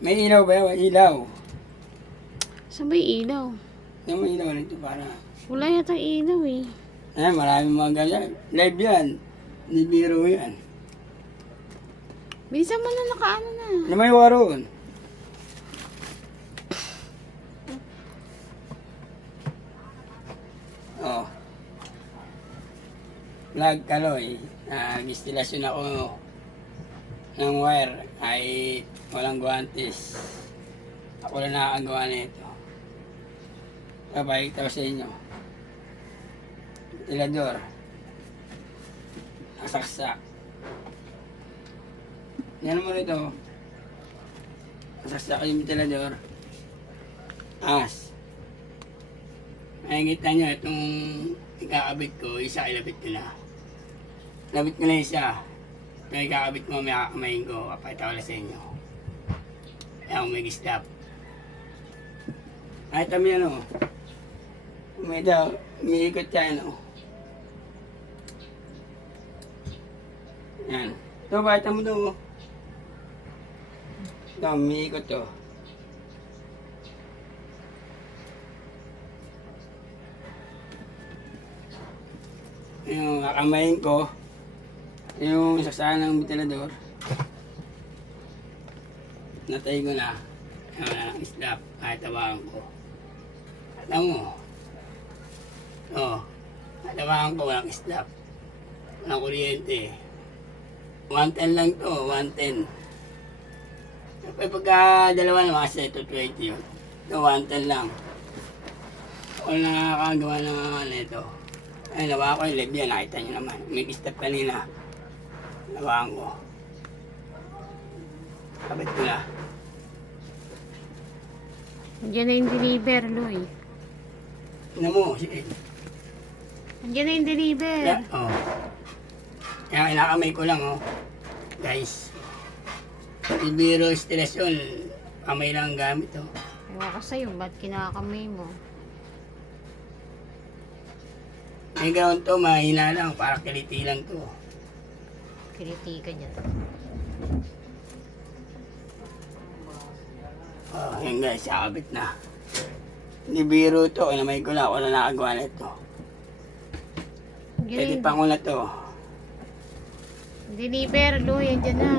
May ilaw ba yun? Ilaw. Saan ba yung ilaw? Yung may ilaw nito para. Wala yata ilaw eh. Maraming mga ganyan. Live yan. Hindi biro yan. Bilisan mo na, nakaano na. Na may waron. Oh. Vlog Kaloy. Nag-instalasyon ako ng wire ay walang guwantes. Ako lang nakakagawa nito. Babalik ito sa inyo. Ventilador. Nasaksak. Yan mo nito. Nasaksak yung ventilador. As. Nakikita nyo itong ikakabit ko, isa ilabit ko na. Labit ko na isa. Kaya ikakabit mo, may kakamayin ko. Papakita ko lang sa inyo. Ayan, may stop. Ay, tami ano. Umiikot siya, ano. Yan. Ito, bakit mo ito? Ito, umiikot to. Yung kakamayin ko, yung saksaan ng ventilador, natay ko na. Ang stop, kahit tawakan ko. Alam mo, tawakan ko, walang stop. Walang kuryente. 110 lang to, 110. Kapag pagka dalawa na mga ito 20 yun. Ito 110 lang. Wala nakakagawa ng ano ito. Ay, nawa ko yung live yan, nakita nyo naman. May stop kanina. Nawaan ko. Kabit ko na. Andiyan na yung deliver, Loy. Ano mo, sige. Andiyan na yung deliver. Kaya inakamay ko lang, guys. Yung biro instalasyon, kamay lang ang gamit, Ewan ko sa'yo, ba't kinakamay mo? May ground to, mahina lang, para kiliti lang to. Kiliti ka dyan. Yan guys, sakabit na. Hindi biro to, inamay ko na, wala nakagawa na ito. Pwede pa ko na to. Deliver, Loy, andyan na.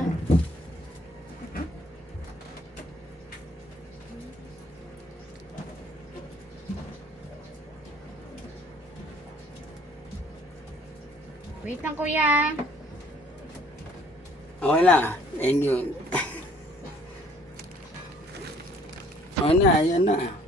Wait lang, kuya. Okay na, thank you. Okay na, ayan na.